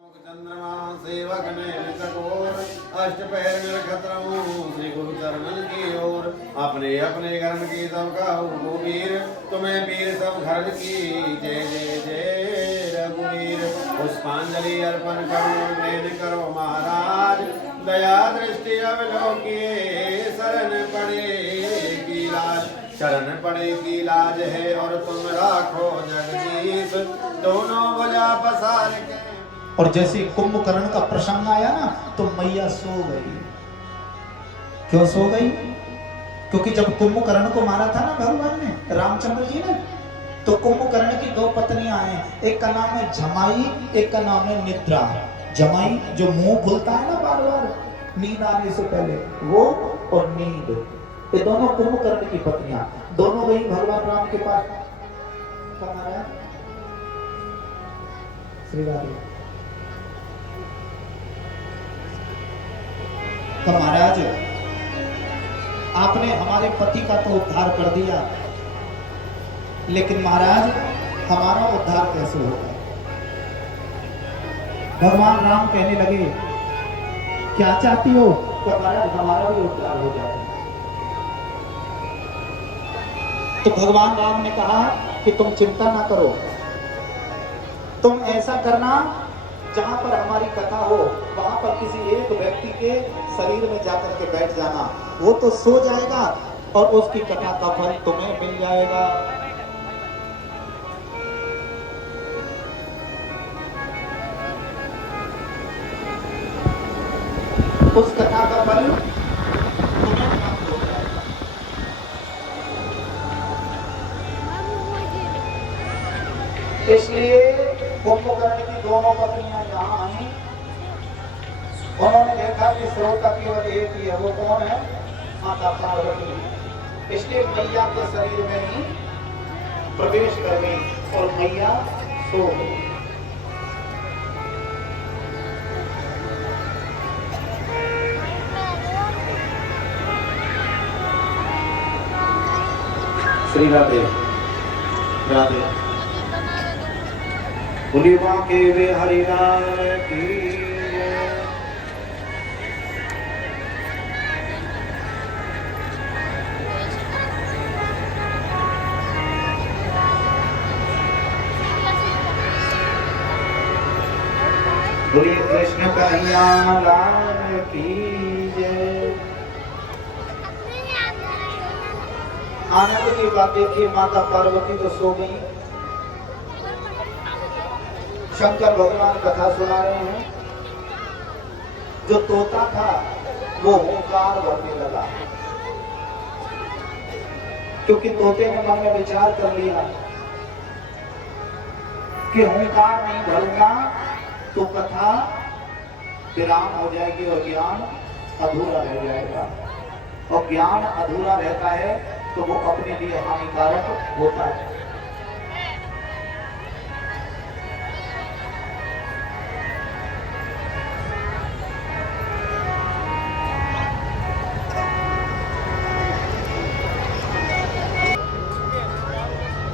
चंद्रमा सेवक ने चकोर अष्ट पैर नक्षत्रमो श्री गुरु चरणन की ओर अपने अपने कर्म की सबका हो वीर तुम्हें वीर सब घर की जय जय जय रघुवीर। पुष्पांजलि अर्पण करो नैन करो महाराज दया दृष्टि अवलोकिए शरण पड़ेगी लाज शरण पड़ेगी लाज है और तुम राखो जगदीश दोनों भुजा पसार के। और जैसे कुंभकर्ण का प्रसंग आया ना तो मैया सो गई। क्यों सो गई? क्योंकि जब कुंभकर्ण को मारा था ना भगवान ने रामचंद्र जी ने, तो कुंभकर्ण की दो पत्नियां हैं, एक का नाम है जमाई, एक का नाम है निद्रा। जमाई जो मुंह खुलता है ना बार बार नींद आने से पहले, वो और नींद, ये दोनों कुंभकर्ण की पत्नियां दोनों गई भगवान राम के पास। श्री राधे। तो महाराज आपने हमारे पति का तो उद्धार कर दिया, लेकिन महाराज हमारा उद्धार कैसे होगा? भगवान राम कहने लगे क्या चाहती हो? तो महाराज हमारा भी उद्धार हो जाए। तो भगवान राम ने कहा कि तुम चिंता ना करो, तुम ऐसा करना जहां पर हमारी कथा हो वहां पर किसी एक व्यक्ति के शरीर में जाकर के बैठ जाना, वो तो सो जाएगा और उसकी कथा का फल तुम्हें मिल जाएगा। उस कथा का फल तुम्हें प्राप्त हो जाएगा। इसलिए कुंभकर्ण की दोनों पत्नियां यहाँ आई। उन्होंने देखा कि श्रोता केवल एक ही है, वो कौन है? माता पार्वती। इसलिए मैया के शरीर में ही प्रवेश कर गई और मैया सो गई। श्री राधे राधे। बुलिवा के वे हरिलाल की बोलिए कृष्ण कन्हैया लाल की जय। आनंद की बात देखिए, माता पार्वती तो सो गई, शंकर भगवान कथा सुना रहे हैं। जो तोता था वो हुंकार भरने लगा, क्योंकि तोते ने मन में विचार कर लिया कि हुंकार नहीं भरूंगा तो कथा विराम हो जाएगी और ज्ञान अधूरा रह जाएगा, और ज्ञान अधूरा रहता है तो वो अपने लिए हानिकारक होता है।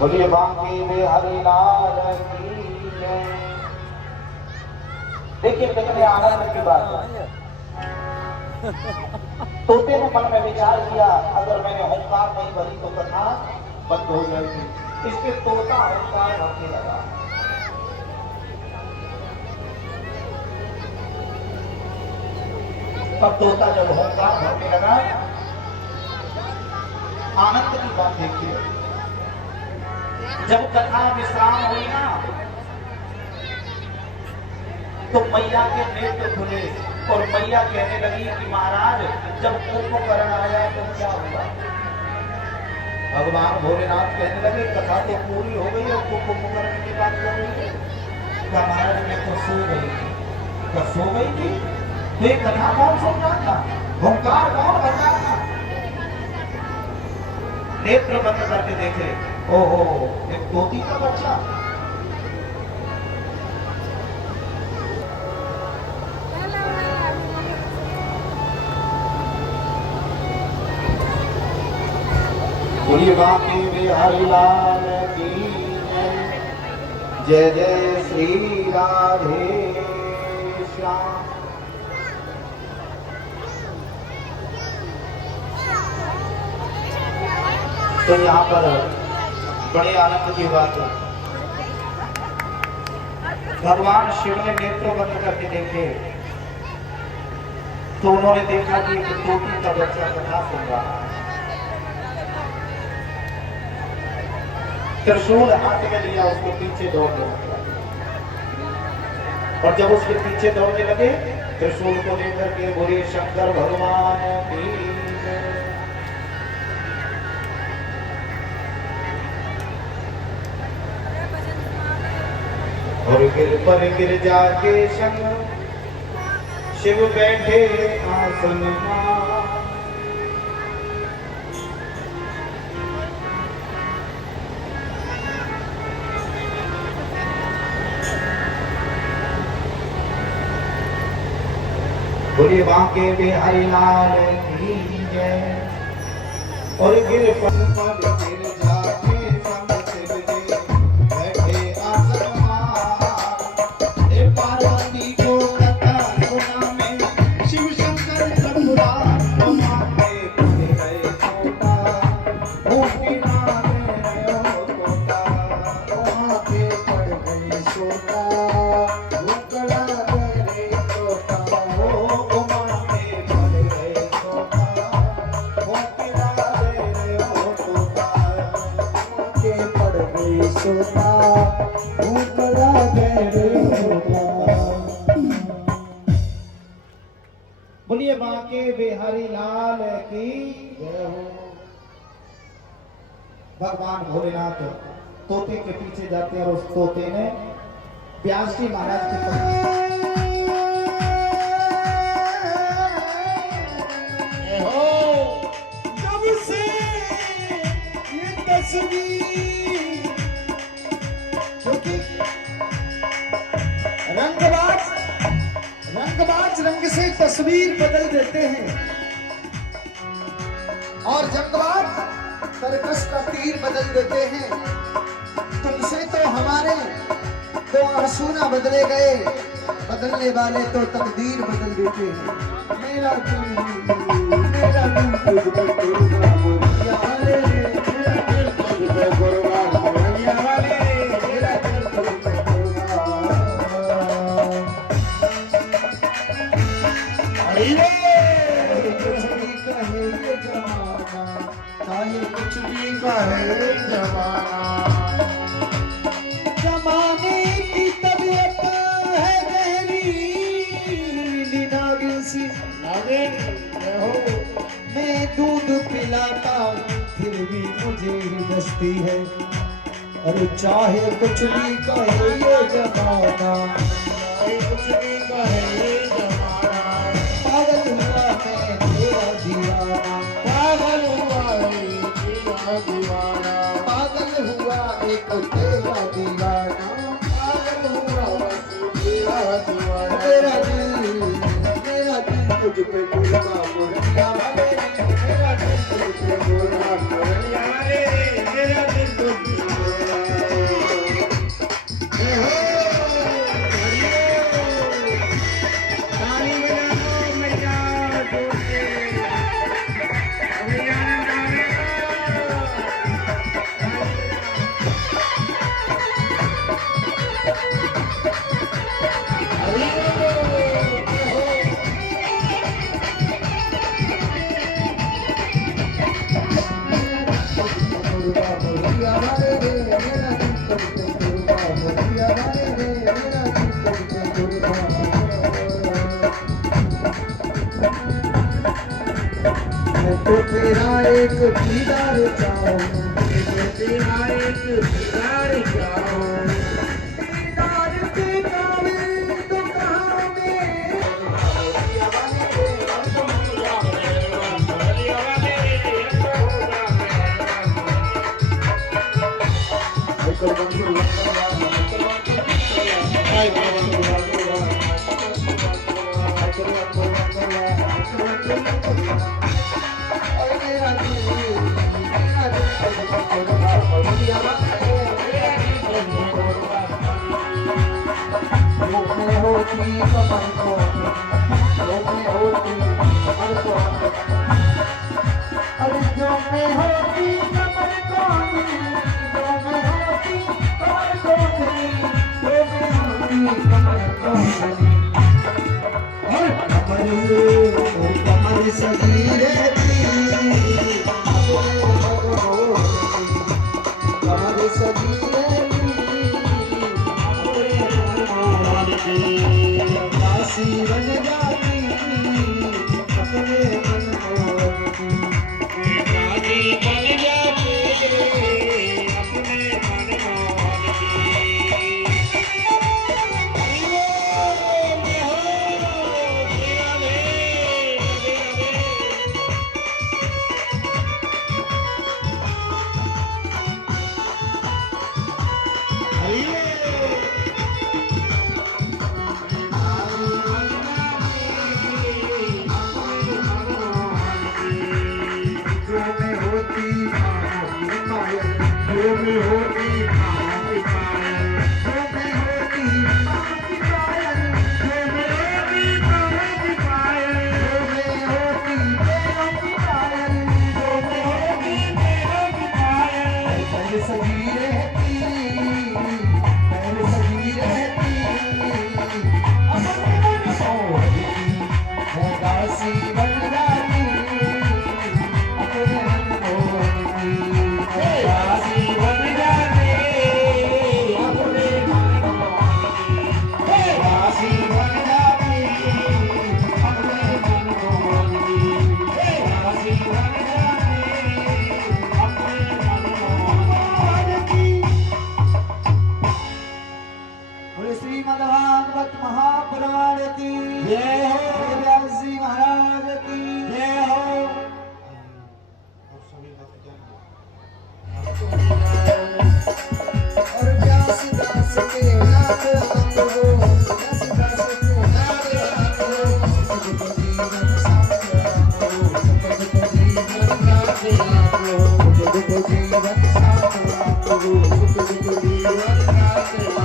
बोलिए बांके में हरिलाल की जय। देखिए कितने आनंद की बात है। तोते ने मन में विचार किया अगर मैंने हुंकार नहीं भरी तो कथा बंद हो जाएगी, इसलिए तोता हुंकार भरने लगा। तब तोता जब हुंकार भरने लगा, आनंद की बात देखिए, जब कथा विश्राम हुई ना तो मैया के नेत्र खुले और मैया कहने लगी कि महाराज जब कुंभकर्ण आया तो क्या हुआ? भगवान भोलेनाथ कहने लगे कथा तो पूरी हो गई और तो कुंभकर्ण की बात कर रही है। क्या महाराज मैं तो सो गई थी? क्या सो गई थी? तो ये कथा कौन सुन रहा था? हुंकार कौन बज रहा था? नेत्र बंद करके देखे, ओहो एक तोती का बच्चा। बोलिए बांके में हरिलाल की जय जय श्री राधे। राम। तो यहाँ पर बड़े आनंद की बात है, भगवान शिव ने नेत्र बंद करके देखे तो उन्होंने देखा कि एक तोती का बच्चा कथा सुन रहा है। त्रिशूल हाथ में लिया, उसको पीछे दौड़ने लगा और जब उसके पीछे दौड़ने लगे त्रिशूल को लेकर के बोले शंकर भगवान की। और गिर पर गिर जाके संग शिव बैठे आसन बोले बांके बिहारी लाल की जय। और गिर पर गिर जाके संग शिव जी बैठे आसन पार्वती को कथा सुना में शिव शंकर त्रिपुरा माथे पड़ गए छोटा भूखी मारे तोता माथे पड़ गए छोटा भूखड़ा गए तोता ओ माथे पड़ गए छोटा भूखी मारे तोता माथे पड़ गए छोटा भूखड़ा गए। बोलिए बांके बिहारी लाल की जय हो। भगवान भोलेनाथ तोते के पीछे जाते हैं और उस तोते ने व्यास जी महाराज की हो जब से ये तस्वीर क्योंकि रंगबाज रंग से तस्वीर बदल देते हैं और जंगबाज तरकश का तीर बदल देते हैं। तुमसे तो हमारे दो आंसू ना बदले गए, बदलने वाले तो तकदीर बदल देते हैं। मेरा दिल तुझ पे कुर्बान बोलिया वाले, मेरा दिल तुझ पे कुर्बान बोलिया वाले, मेरा दिल तुझ पे कुछ भी कहे जमाना। जमाने की तबीयत है गहरी नागिन सी नागिन हो। मैं दूध पिलाता फिर भी मुझे ही दस्ती है। और चाहे कुछ भी कहे ये जमाना, चाहे कुछ भी कहे ये जमाना। पागल हुआ मैं तेरा दीवाना, पागल हुआ दीवाना, पागल हुआ एक तेरा दीवाना, पागल हुआ तेरा दीवाना। मेरा दिल तुझ पे कुर्बान बोलिया वाले, मेरा दिल तुझ पे कुर्बान बोलिया वाले, मेरा दिल तुझ पे तो तेरा एक दीदार चाहूं, तेरा एक दीदार चाहूं। दीदार के काबिल तो कहाँ में में होती कमर को जो में होती कमर को अरे जो में होती कमर को जो में होती कमर को जो में होती कमर को और कमर सजी रहती कमर सजी रहती दासी बन जाती अपने मन मोहती दासी बन जाती अपने मन मोहती श्रीमद्भागवत महापुराण की जय हो, व्यास जी महाराज की जय हो। और व्यास दास के नाथ आप हो, व्यास दास के नाथ आप हो, जगत जीवन साथ आप हो, जगत जीवन साथ आप हो, जगत जीवन साथ आप हो, जगत जीवन साथ आप हो।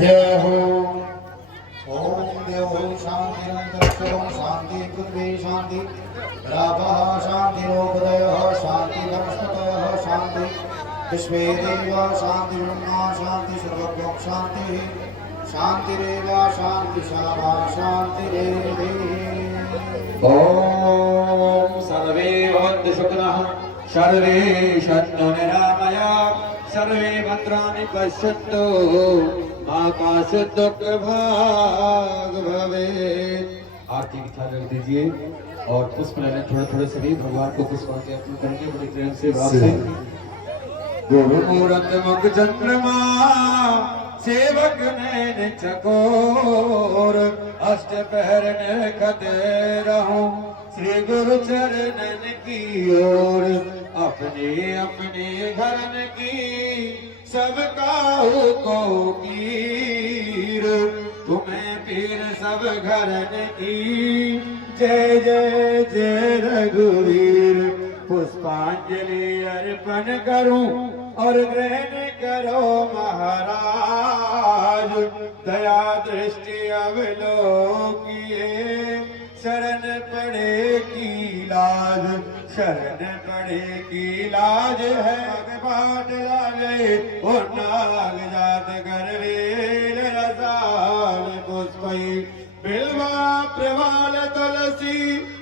जय हो। ओम देव शांति अनंतरम शांति पृथ्वी शांति रापः शांति रोगदयः शांति वनस्पतयः शांति विश्वे देवा शांति ब्रह्मा शांति सर्वभौम शांति शांतिरेव शांति शामा शांतिरेव। ओम सर्वे भवन्तु सुखिनः सर्वे सन्तु निरामयाः सर्वे भद्राणि पश्यन्तु मा कश्चित् दुःखभाग् भवेत्। आरती की थाल रख दीजिए और पुष्प लेने थोड़े थोड़े सभी भगवान को पुष्पांजलि अर्पण करेंगे बड़ी प्रेम से भाव से। गुरु मूरत मुख चंद्रमा सेवक नैन चकोर अष्ट पहर निरखते रहूं श्री गुरु चरणन की ओर अपने अपने घरन की सब काहू को कीर तुम्हें पीर सब सब घरन की। जय जय जय रघुवीर। पुष्पांजलि अर्पण करूं और ग्रहण करो महाराज। दया दृष्टि अवलोकिए शरण पड़े की लाज। शरण पड़े की लाज है बाट लागे ओ नाग जात गर्वीर रसाल पुष्पई। बिल्वा प्रवाल तुलसी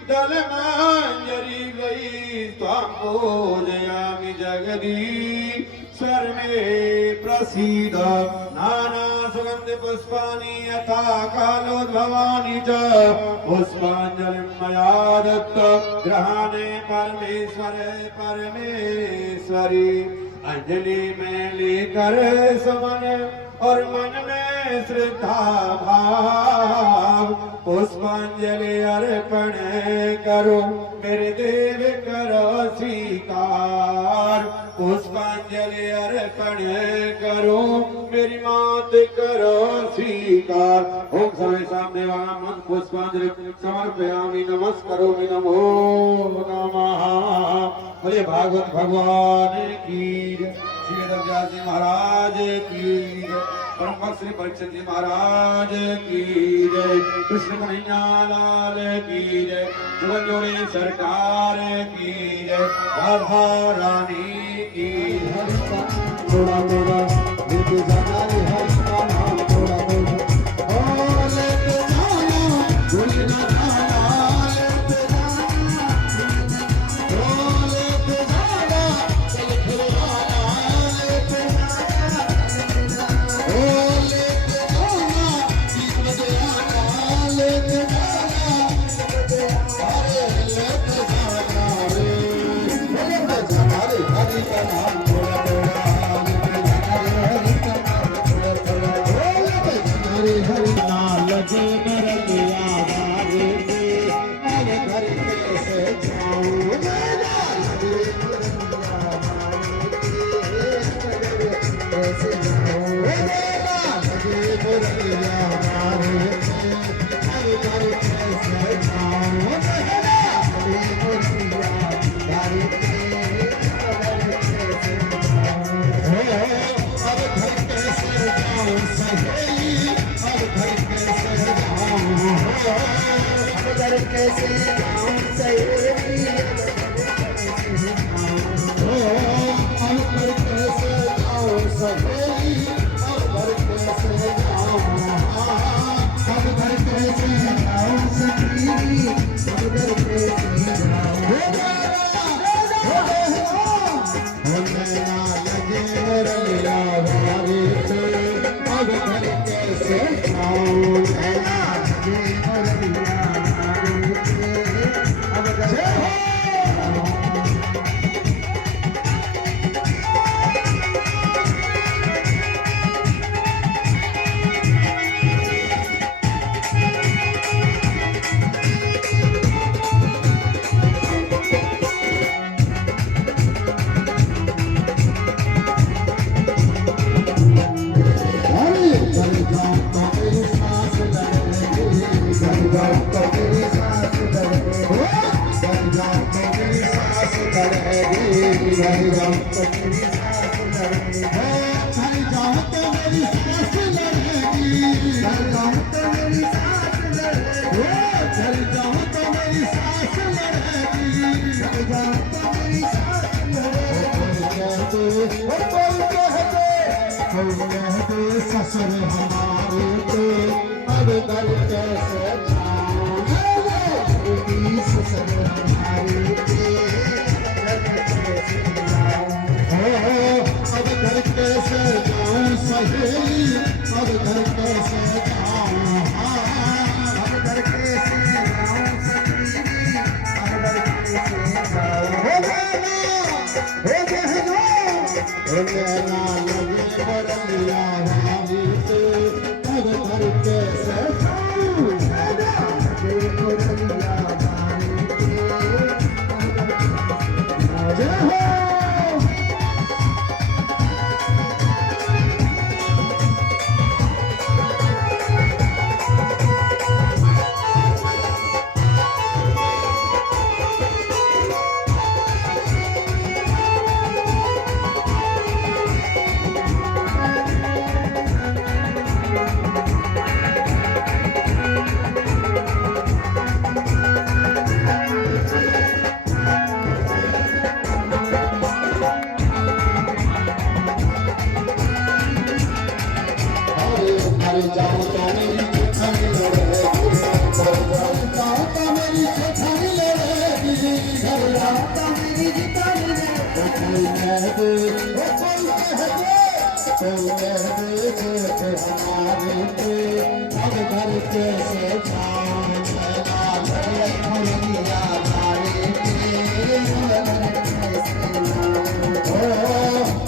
दल मांजरी गई। त्वां पूजयामि जगदीश्वर मे प्रसीद। नाना सुगंध पुष्पाणि यथा कालोद्भवानि च। पुष्पांजलिं मया दत्त ग्रहाणे परमेश्वर परमेश्वरी। अंजलि में लेकर सुमन और मन में श्रद्धा भाव। पुष्पांजलि अर्पण करो मेरे देव करो स्वीकार। पुष्पांजलि अर्पण करो मेरी मात करो स्वीकार। ओम सर्वे सामने वाम पुष्पांजलि समर्पयामि नमस्करोमि नमो नमः। बोले भागवत भगवान की जय। श्री वेदव्यास जी महाराज की जय। परम भक्त श्री परीक्षित जी महाराज की जय। कृष्ण कन्हैया लाल की जय। जुगल जोड़ी सरकार की जय। राधा रानी की जय। थोड़ा थोड़ा लेके जाना रे हर्ष का नाम। थोड़ा थोड़ा ओ लेके जाना भूल ना जाना। लेके जाना ओ लेके जाना चल खिलवाना। लेके जाना ओ लेके जाना जीत बजे आना। लेके जाना अरे लेके जाना रे। लेके जाना रे हरि का नाम। थोड़ा थोड़ा हरि ना लगे मेरे लिया भावे के। मेरे घर कैसे जाऊं मेरा लगे कैसे जाऊं मेरा लगे मेरे लिया भावे के। मेरे घर कैसे जाऊं मेरा लगे मेरे लिया भावे के। कैसे जाऊं सहेली। हम घर कैसे जाऊं सहेली। हम घर कैसे जाऊं। हम घर कैसे जाऊं सहेली। हम घर कैसे जाऊं। नैना लगे मेरा मेरा भावे से। अब घर कैसे जाऊं। नैना लगे मेरा मेरा भावे से। अब घर ससुर हमारे तो अब घर कैसे जाऊं। ससुर हमारे अब घर कैसे जाऊं सहेली। अब घर कैसे जाऊं। अब घर कैसे जाऊं सहेली। अब घर कैसे जाऊं। हो नैना लगे बरलिया भाभी से। अब घर कैसे जाऊं। नैना लगे बरलिया भाभी से। जय हो। घर जाऊं तो मेरी जेठानी लड़ेगी, घर जाऊं तो मेरी जेठानी लड़ेगी, घर जाऊं तो मेरी जेठानी लड़ेगी। कोई कह दे, कोई कह दे कि हमारे पे अब घर कैसे जाऊं, दुनिया मारे पे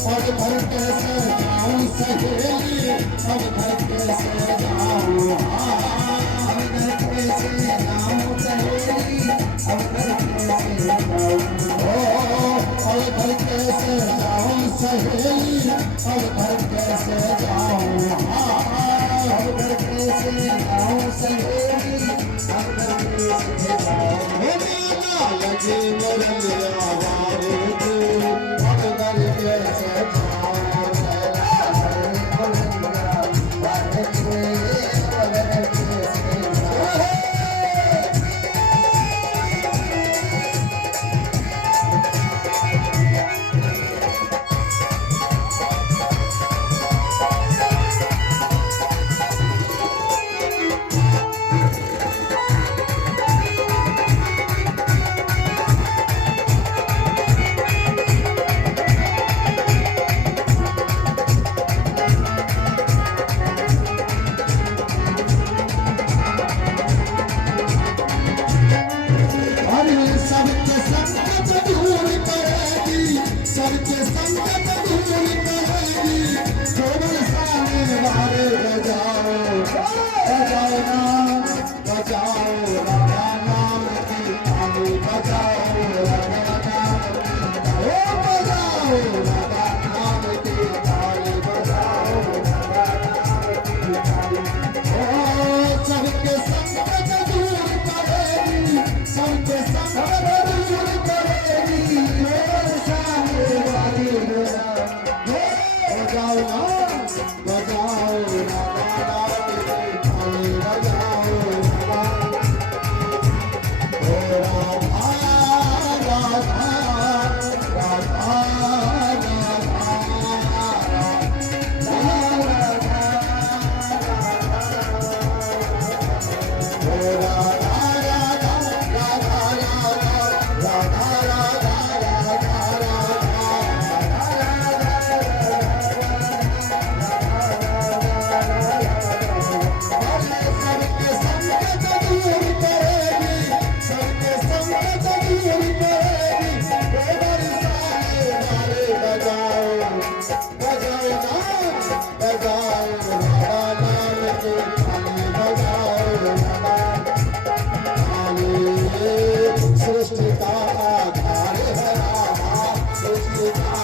अब घर कैसे जाऊं सहेली, अब घर कैसे जाऊं, अब घर कैसे जाऊं सहेली, अब घर कैसे जाऊं, अब घर कैसे जाऊं सहेली, अब घर कैसे जाऊं, अब घर कैसे जाऊं सहेली, अब घर कैसे जाऊं। लगे मोरलिया वारे तू, अब घर कैसे जाऊं, वारे तू, अब घर कैसे जाऊं। अरे सबके संकट दूर करेगी, सबके संकट दूर करेगी, केवल सामने वाले बजाओ, बजाओ नाम, बजाओ राधा नाम की ताली, बजाओ राधा नाम की ताली, बजाओ राधा नाम की ताली, बजाओ राधा नाम की ताली। सबके संकट दूर करेगी, सबके संकट दूर करेगी, केवल सामने वाली बजाओ, बजाओ नाम, बजाओ राधा नाम की ताली, बजाओ राधा, राधा सबके संकट दूर करेगी, सबके संकट दूर करेगी, केवल सामने वाले बजाओ, बजाओ नाम, बजाओ राधा नाम की ताली, बजाओ राधा ताली। सृष्टि का आधार है राधा, सृष्टि का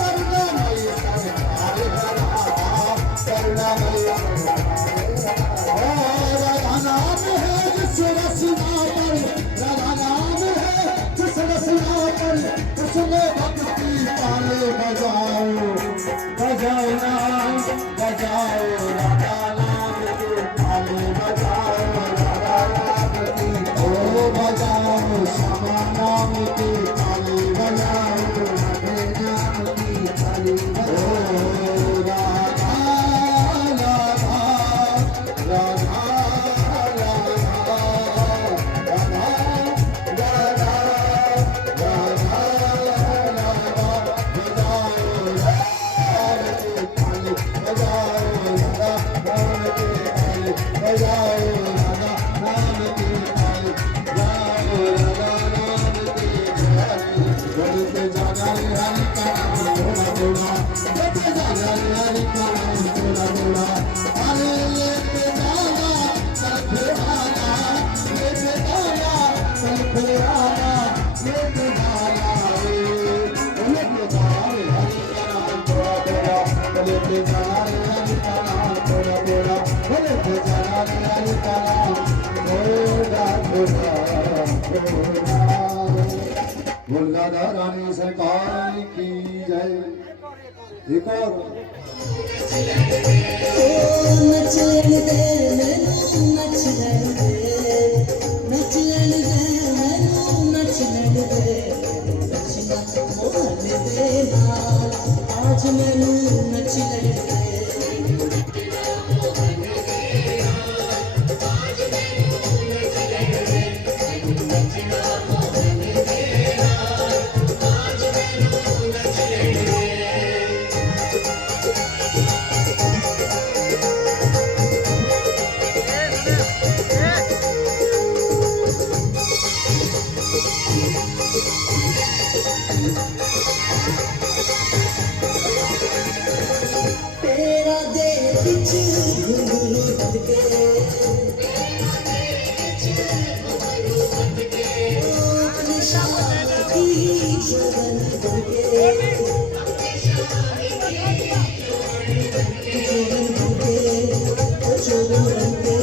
करुणामयी सरकार है राधा, करुणामयी राधा नाम है जिस रचना पर, राधा नाम है जिस रचना पर, उसमें भक्ति ताले बजाओ, बजाओ नाम, बजाओ राधा नाम की ताले, बजाओ राधा नाम की, ओ बजाओ श्यामा नाम की ताली, बजाओ राधे नाम की ताली, ओ राधा राधा राधा राधा राधा राधा राधा बजाओ राम की ताली, बजाओ राधा राम की ताली, बजाओ राधा राम की ताली, बजाओ राधा राम की ताली। बढ़ते जाना हरि का नाम थोड़ा थोड़ा, बढ़ते जाना हरि का नाम थोड़ा थोड़ा, अरे लेते जाना चल फिर आना, लेते जाना चल फिर आना, लेते जाना रे, लेते जाना रे हरि का नाम थोड़ा थोड़ा, लेते जाना रे हरि का नाम थोड़ा थोड़ा, लेते जाना रे हरि का नाम थोड़ा थोड़ा थोड़ा। बोल राधा रानी सरकार की जय। एक और नचल दे मैनू नचल दे नचल दे मैनू नचल दे नचना मोहन दे नाल आज मैनू नचल दे के अपनी शादी जगन बन के जोगन बन के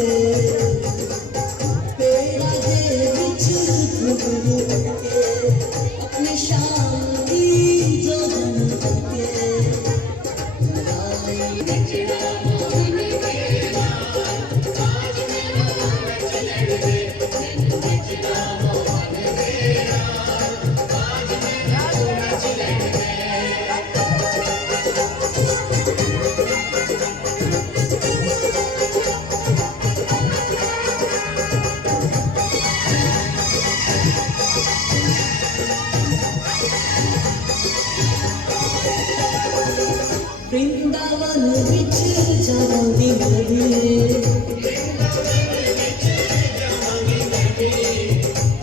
तेरा दे विच घुंघरू बन के अपनी शादी जगन बन के वृंदावन विच जावांगी मैं भी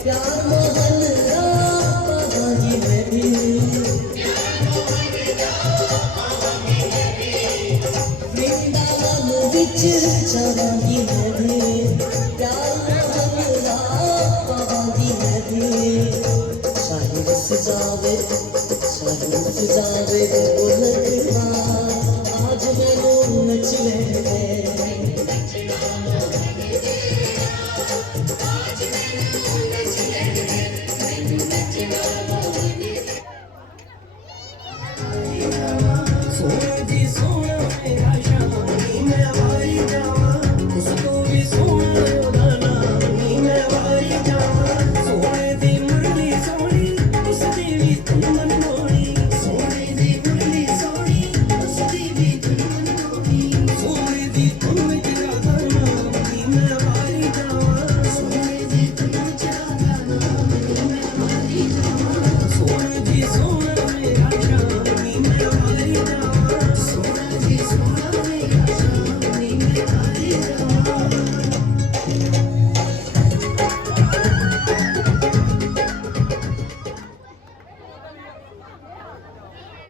प्यार मोहन पावांगी मैं भी वृंदावन विच जावांगी मैं भी प्यार मोहन पावांगी मैं भी चाहे बस जावे चाहे मच जावे बोलना आज मैनू नच ले सोने दी सोना मेरा शानी मैं वारी जावा उसको भी सोना ओदा नानी मैं वारी जावा सोने दी मुरली सोनी उसदी भी धुन मनोनी सोने दी मुरली सोनी उसदी भी धुन मनोनी सोने दी धुन में राधा नामी मैं वारी जावा सोने दी धुन में राधा नामी मैं वारी जावा सोने दी सोना मेरा शानी मैं वारी जावा सोना दी सोना मेरा शानी मैं वारी जावा